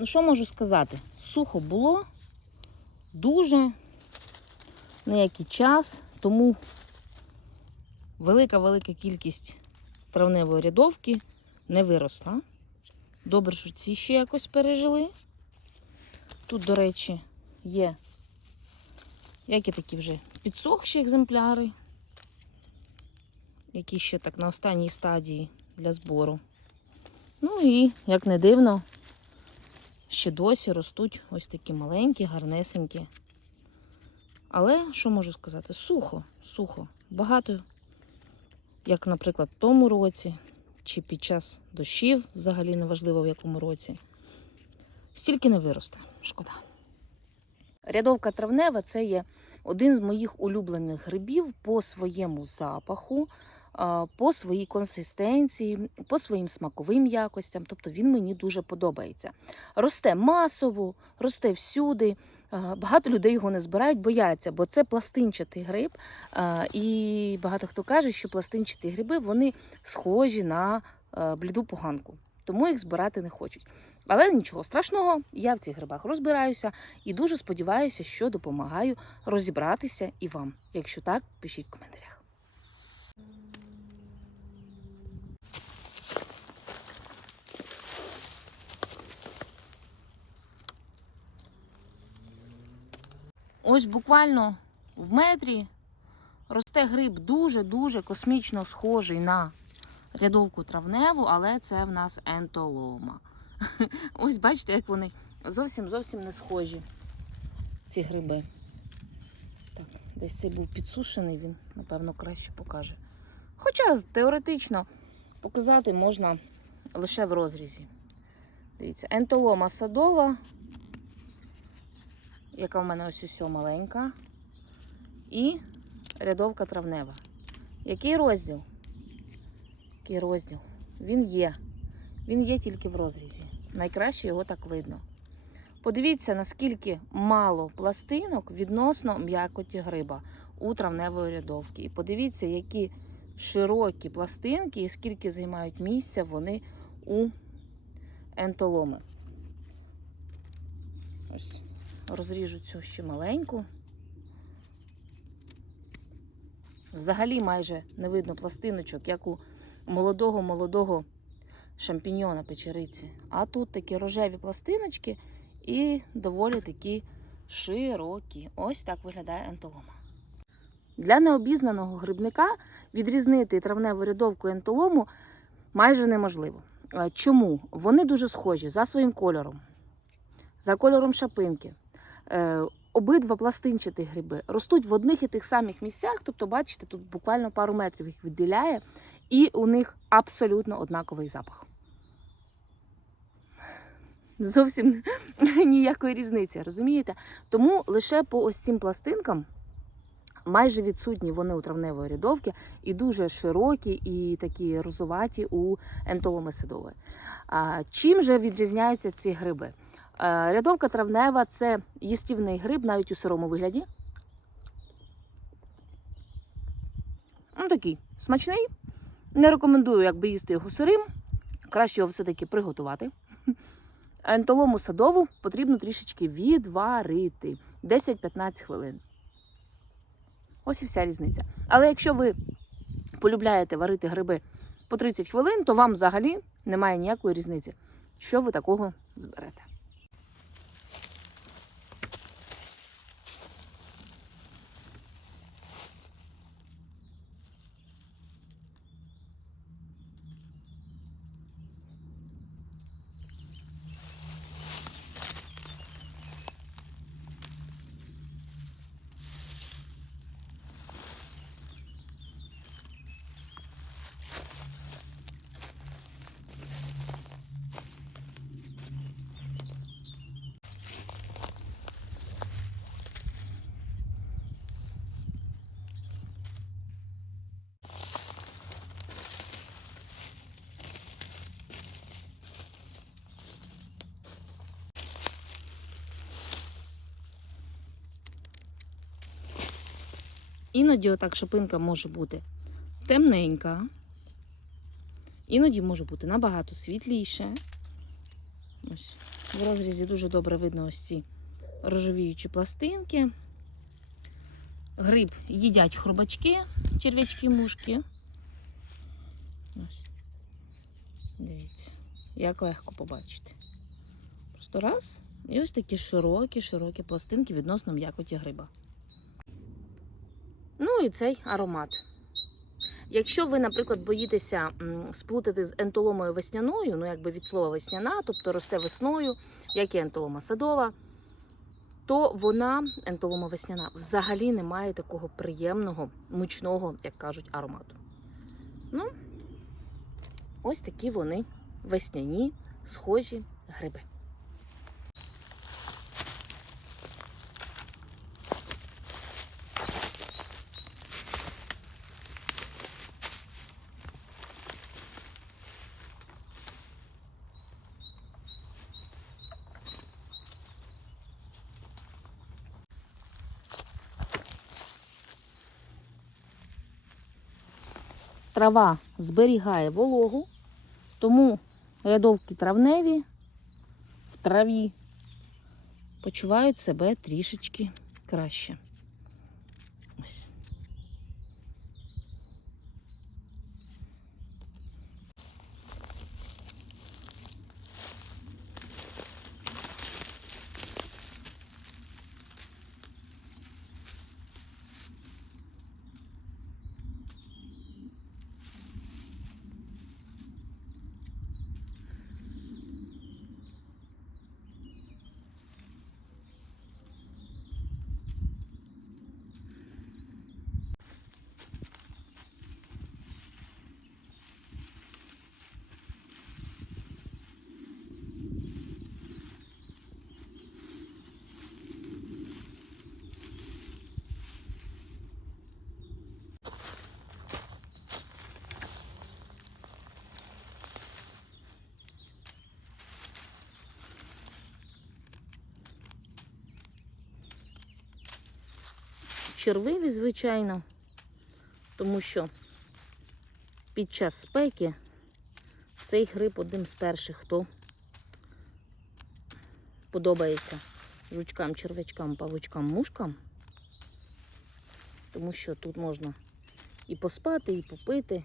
Ну, що можу сказати? Сухо було дуже неякий час, тому велика-велика кількість травневої рядовки не виросла. Добре, що ці ще якось пережили. Тут, до речі, є які такі вже підсохші екземпляри, які ще так на останній стадії для збору. Ну і, як не дивно, ще досі ростуть ось такі маленькі, гарнесенькі. Але що можу сказати? Сухо, сухо. Багато, як, наприклад, в тому році, чи під час дощів, взагалі неважливо в якому році. Стільки не виросте. Шкода. Рядовка травнева це є один з моїх улюблених грибів по своєму запаху, по своїй консистенції, по своїм смаковим якостям. Тобто він мені дуже подобається. Росте масово, росте всюди. Багато людей його не збирають, бояться, бо це пластинчатий гриб. І багато хто каже, що пластинчаті гриби вони схожі на бліду поганку, тому їх збирати не хочуть. Але нічого страшного, я в цих грибах розбираюся і дуже сподіваюся, що допомагаю розібратися і вам. Якщо так, пишіть в коментарях. Ось буквально в метрі росте гриб дуже-дуже космічно схожий на рядовку травневу, але це в нас ентолома. Ось бачите, як вони зовсім зовсім не схожі, ці гриби. Так, десь цей був підсушений, він, напевно, краще покаже. Хоча теоретично показати можна лише в розрізі. Дивіться, ентолома садова, яка в мене ось ось маленька. І рядовка травнева. Який розділ? Який розділ? Він є. Він є тільки в розрізі. Найкраще його так видно. Подивіться, наскільки мало пластинок відносно м'якоті гриба у травневої рядовки. І подивіться, які широкі пластинки і скільки займають місця вони у ентоломи. Ось розріжу цю ще маленьку. Взагалі майже не видно пластиночок, як у молодого-молодого шампіньона печериці. А тут такі рожеві пластиночки і доволі такі широкі. Ось так виглядає ентолома. Для необізнаного грибника відрізнити травневу рядовку ентолому майже неможливо. Е, Чому? Вони дуже схожі за своїм кольором, за кольором шапинки. Е, Обидва пластинчаті гриби ростуть в одних і тих самих місцях, тобто, бачите, тут буквально пару метрів їх відділяє, і у них абсолютно однаковий запах. Зовсім ніякої різниці, розумієте? Тому лише по ось цим пластинкам майже відсутні вони у травневої рядовки і дуже широкі і такі розуваті у ентоломеседової. Чим же відрізняються ці гриби? Е, Рядовка травнева це їстівний гриб навіть у сирому вигляді. Ну, такий смачний. Не рекомендую, якби їсти його сирим. Краще його все-таки приготувати. Ентолому садову потрібно трішечки відварити 10-15 хвилин. Ось і вся різниця. Але якщо ви полюбляєте варити гриби по 30 хвилин, то вам взагалі немає ніякої різниці, що ви такого зберете. Іноді отак шипинка може бути темненька, іноді може бути набагато світліше. Ось В розрізі дуже добре видно ось ці рожевіючі пластинки. Гриб їдять хробачки, черв'ячки, мушки. Ось. Дивіться, як легко побачити. Просто раз. І ось такі широкі, широкі пластинки відносно м'якоті гриба. Ну і цей аромат. Якщо ви, наприклад, боїтеся сплутати з ентоломою весняною, ну якби від слова весняна, тобто росте весною, як і ентолома садова, то вона, ентолома весняна, взагалі не має такого приємного, мучного, як кажуть, аромату. Ну, ось такі вони весняні, схожі гриби. Трава зберігає вологу, тому рядовки травневі в траві почувають себе трішечки краще. Ось. Червиві, звичайно, тому що під час спеки цей гриб одним з перших, хто подобається жучкам, червячкам, павучкам, мушкам, тому що тут можна і поспати, і попити,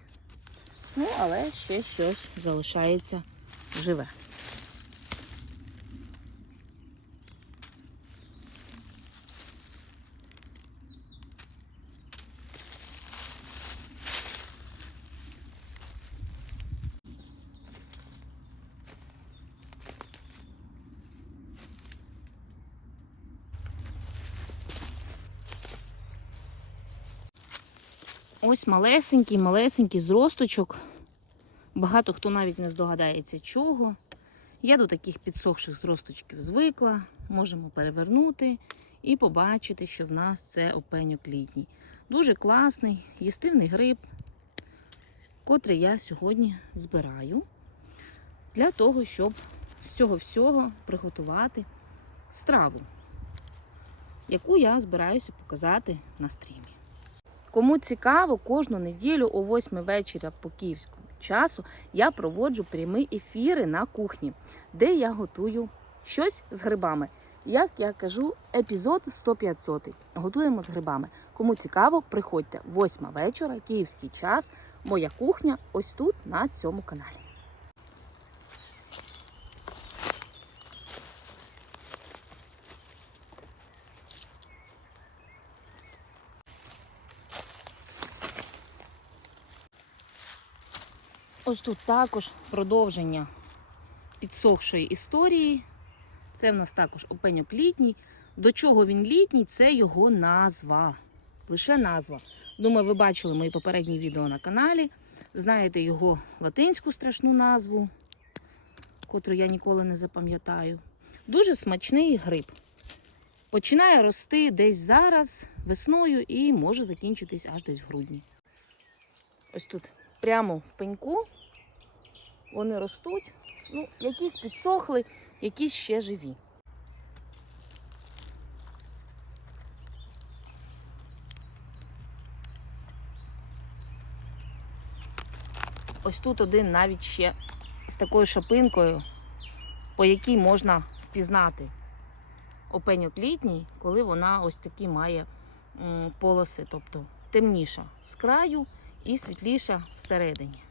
ну, але ще щось залишається живе. Ось малесенький, малесенький зросточок. Багато хто навіть не здогадається чого. Я до таких підсохших зросточків звикла. Можемо перевернути і побачити, що в нас це опеньок літній. Дуже класний, їстивний гриб, котрий я сьогодні збираю для того, щоб з цього всього приготувати страву, яку я збираюся показати на стрімі. Кому цікаво, кожну неділю о 8 вечора по київському часу я проводжу прямі ефіри на кухні, де я готую щось з грибами. Як я кажу, епізод 100-500. Готуємо з грибами. Кому цікаво, приходьте 8 вечора, київський час. Моя кухня ось тут на цьому каналі. Ось тут також продовження підсохшої історії. Це в нас також опеньок літній. До чого він літній, це його назва. Лише назва. Думаю, ви бачили мої попередні відео на каналі. Знаєте його латинську страшну назву, котру я ніколи не запам'ятаю. Дуже смачний гриб. Починає рости десь зараз, весною, і може закінчитись аж десь в грудні. Ось тут прямо в пеньку вони ростуть. Ну, якісь підсохли, якісь ще живі. Ось тут один навіть ще з такою шапинкою, по якій можна впізнати опеньок літній, коли вона ось такі має полоси, тобто темніша з краю і світліша всередині.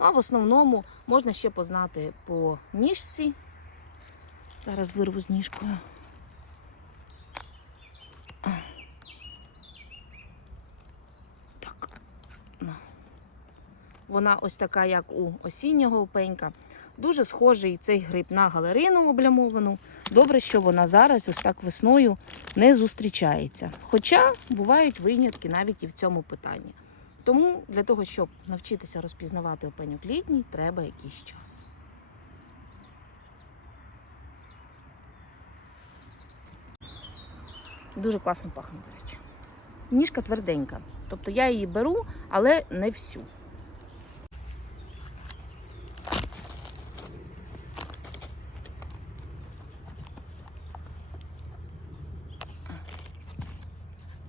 Ну, а в основному можна ще познати по ніжці. Зараз вирву з ніжкою. Так. Вона ось така, як у осіннього опенька. Дуже схожий цей гриб на галерину облямовану. Добре, що вона зараз ось так весною не зустрічається. Хоча бувають винятки навіть і в цьому питанні. Тому для того, щоб навчитися розпізнавати опеньок літній, треба якийсь час. Дуже класно пахне, до речі. Ніжка тверденька. Тобто я її беру, але не всю.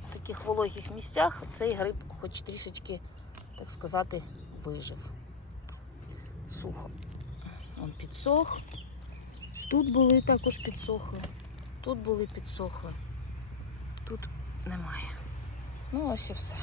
В таких вологих місцях цей гриб хоч трішечки, так сказати, вижив. Сухо. Он підсох. Тут були також підсохли. Тут були підсохли. Тут немає. Ну, ось і все.